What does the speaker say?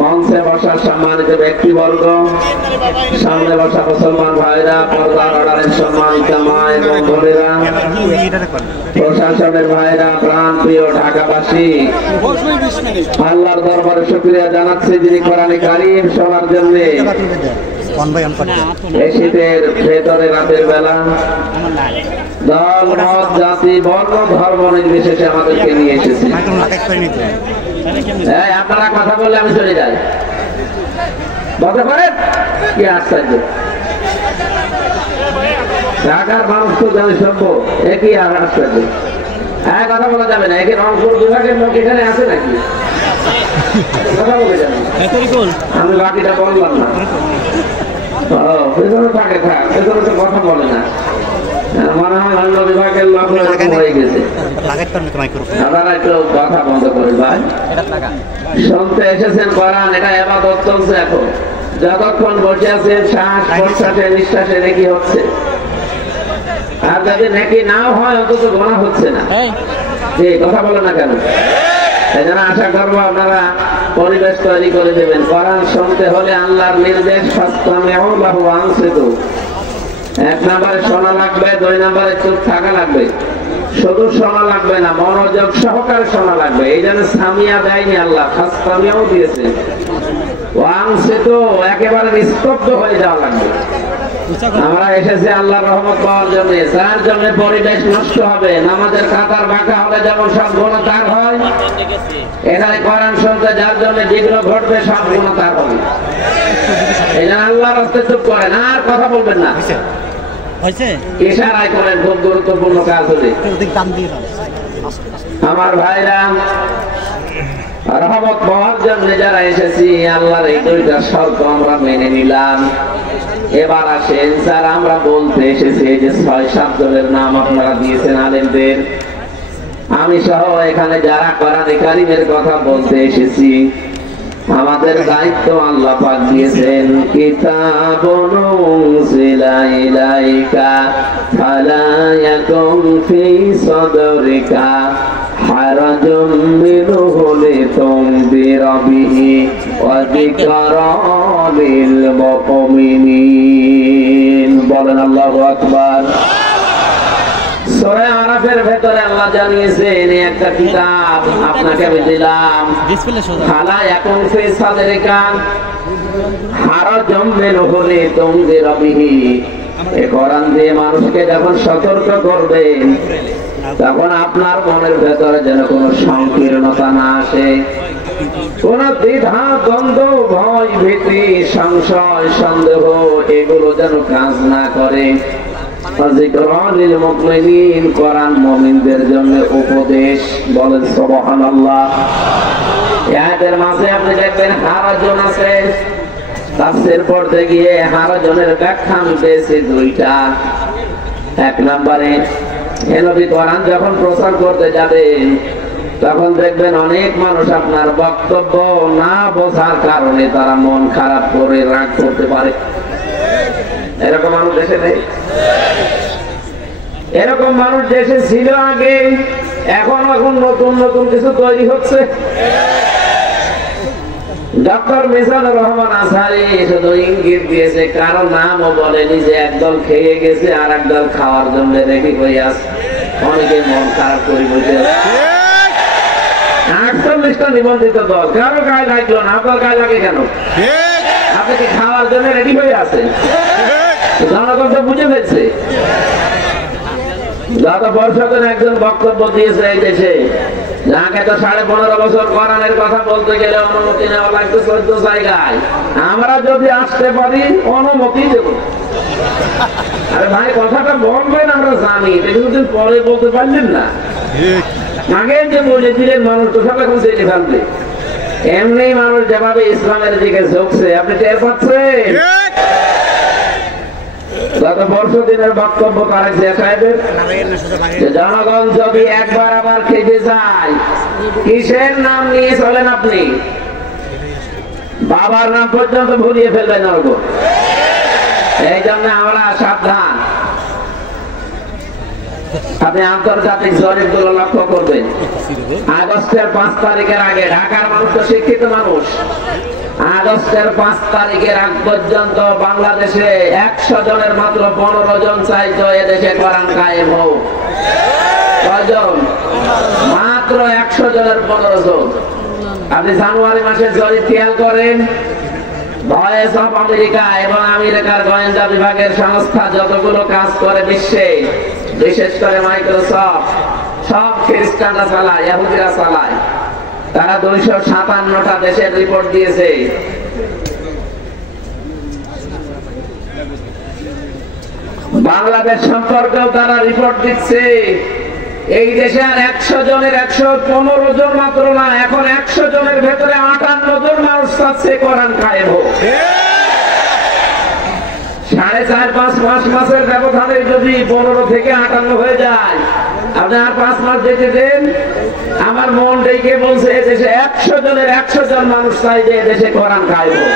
মঞ্চে বসা সম্মানিত ব্যক্তিবর্গ, সামনে বসা মুসলমান ভাইরা, পর্দার আড়ালের সম্মানিত মা এবং বোনেরা, প্রশাসনের ভাইরা, প্রাণ প্রিয় ঢাকাবাসী, আল্লাহর দরবারে শুকরিয়া জানাচ্ছি যিনি কোরআনে কারীম শোনার জন্য এই শীতের ভেতরে রাতের বেলা দল মত জাতি বর্ণ ধর্ম নির্বিশেষে আমাদেরকে নিয়ে এসেছে। আপনারা কথা বললে আমি চলে যাই, বলতে পারেন কি আশ্চর্য। ঢাকার মানুষ তো জানি সভ্য, একই আশ্চর্য। হ্যাঁ, কথা বলা যাবে না। একে রংপুর বিভাগের লোক এখানে আছে নাকি? কথা বলে যাবেন, আমি বাকিটা বললাম না। পেছনে থাকে থাক, পেছনে তো কথা বলে না। মনে হয় অন্য বিভাগের লোক হয়ে গেছে। আপনারা একটু কথা বন্ধ করেন ভাই। শুনতে এসেছেন কোরআন, এটা ইবাদত চলছে এখন। যতক্ষণ বসে আছেন শ্বাস প্রশ্বাসে নিঃশ্বাসে নেকি হচ্ছে, আর যদি নেকি নাও হয় অন্তত গোনা হচ্ছে না। কথা বলে না কেন? এই জন্য আশা করবো আপনারা পরিবেশ তৈরি করে দেবেন। কোরআন শুনতে হলে আল্লাহর নির্দেশ এক নম্বরে শোনা লাগবে, 2 নম্বরে চুপ থাকা লাগবে। শুধু শোনা লাগবে না, মনোযোগ সহকারে শোনা লাগবে। এই জন্য সামিয়া দেয়নি আল্লাহ, ফাসতামিয়াও দিয়েছে। ওয়াংসিতু, একেবারে নিস্তব্ধ হয়ে যাওয়া লাগবে। আমরা এসেছি আল্লাহর রহমত পাওয়ার জন্য। যার জন্য পরিবেশ নষ্ট হবে, নামাজের কাতার বাঁকা হলে যেমন সব গুনাহ তার হয়, এখানে কোরআন শুনতে যার জন্য বিঘ্ন ঘটবে সব গুনাহ তার হবে। এই জন্য আল্লাহর রাস্তায় চুপ করেন, আর কথা বলবেন না। ইশারায় করেন, খুব গুরুত্বপূর্ণ কাজ হলে। আমার ভাইরা, রহমত পাওয়ার জন্য যারা এসেছি, আল্লাহর এই 2টা শর্ত আমরা মেনে নিলাম। এবার আসেন স্যার, আমরা বলতে এসেছি যে 6-7 জনের নাম আপনারা দিয়েছেন আলেমদের, আমি সহ এখানে যারা কোরআনে কারীমের কথা বলতে এসেছি, আমাদের দায়িত্ব আল্লাহ পাক দিয়েছেন। কিতাবুন উনজিলা ইলাইকা ফালা ইয়াকুন ফি সাদরিকা হারাজুম মিনহু লিতুনদিরা বিহি ওয়া যিকরা লিল মুমিনিন। বলেন আল্লাহু আকবার। সূরা আরাফের ভেতরে আল্লাহ জানিয়েছেন একটা কিতাব আপনাকে আমি দিলাম, ফালা ইয়াকুন ফি সাদরিকা হারাজুম মিনহু লিতুনদিরা বিহি। এই কোরআন দিয়ে মানুষকে যখন সতর্ক করবেন, তখন আপনার মনের ভেতরে যেন কোনো সংকীর্ণতা না আসে, কোন দ্বিধা দ্বন্দ্ব ভয় ভীতি সংশয় সন্দেহ এগুলো যেন কাজ না করে। কোরআন মুমিনদের জন্য উপদেশ। বলেন সুবহানাল্লাহ। এর মাঝে আপনি দেখবেন হারাজন আছে। তাফসীর পড়তে গিয়ে হারাজনের ব্যাখ্যা আমি পেয়েছি 2টা। 1 নম্বরে নবী কোরআন যখন প্রচার করতে যাবেন, তখন দেখবেন অনেক মানুষ আপনার বক্তব্য না বোঝার কারণে তারা মন খারাপ করে রাগ করতে পারে। এরকম মানুষ দেশে নেই? এরকম মানুষ দেশে ছিল আগে, এখন নতুন নতুন কিছু তৈরি হচ্ছে। ডক্টর মিজানুর রহমান আজহারী শুধু ইঙ্গিত দিয়েছে, কারো নামও বলেনি যে একদল খেয়ে গেছে আর একদল খাওয়ার জন্য রেডি হয়ে আছে। অনেকে মন খারাপ করে বসে আছে। 48টা নিবন্ধিত দল, কারো গায়ে লাগলো না। আপনার গায়ে লাগে কেন? আপনি কি খাওয়ার জন্য রেডি হয়ে আছেন? জনগণ তো বুঝে ফেলছে। গত বর্ষদিন একজন বক্তব্য দিয়েছে এই দেশে, যাকে তো 15.5 বছর কোরআনের কথা বলতে গেলে অনুমতি নেওয়া লাগতো 14 জায়গায়। আমরা যদি আসতে পারি অনুমতি দেব। আরে ভাই, কথাটা বলবেন আমরা জানি, কিছুদিন পরে বলতে পারলেন না। আগে যে বলেছিলেন মানুষ তো সব এখন জেনে ফেলবে। এমনি মানুষ যেভাবে ইসলামের দিকে ঝুঁকছে আপনি টের পাচ্ছেন। গত বর্ষদিনের বক্তব্য তারেক জিয়া সাহেবের, জনগণ যদি একবার আবার খেতে যায়, কিসের নাম নিয়ে চলেন আপনি? বাবার নাম পর্যন্ত ভুলিয়ে ফেলবেন। এই জন্য আমরা সাবধান। আপনি আন্তর্জাতিক জরিপগুলো লক্ষ্য করবেন। আগস্টের 5 তারিখের আগে ঢাকার মানুষ তো শিক্ষিত মানুষ, আগস্টের 5 তারিখের আগ পর্যন্ত বাংলাদেশে 100 জনের মাত্র 15 জন চাইতো এদেশে কোরআন কায়েম হোক। কয়জন? মাত্র 100 জনের 15 জন। আপনি জানুয়ারি মাসের জরিপ খেয়াল করেন, ভয়েস অফ আমেরিকা এবং আমেরিকার গোয়েন্দা বিভাগের সংস্থা যতগুলো কাজ করে বিশ্বে, বিশেষ করে মাইক্রোসফট, সব খ্রিস্টানরা চালায়, ইহুদিরা চালায়। তারা 257টা দেশের রিপোর্ট দিয়েছে। বাংলাদেশ সম্পর্কেও তারা রিপোর্ট দিচ্ছে। এই দেশে আর 100 জনের 115 জন মাত্র না, এখন 100 জনের ভেতরে 58 জন মানুষ চাচ্ছে কোরআন কায়েম হোক। 4.5-5 মাসের ব্যবধানে যদি 15 থেকে 58 হয়ে যায়, আপনি আর 5 মাস যেতে দেন, আমার মন ডেকে বলছে এদেশে 100 জনের 100 জন মানুষ চাই যে এদেশে কোরআন কায়েম হোক।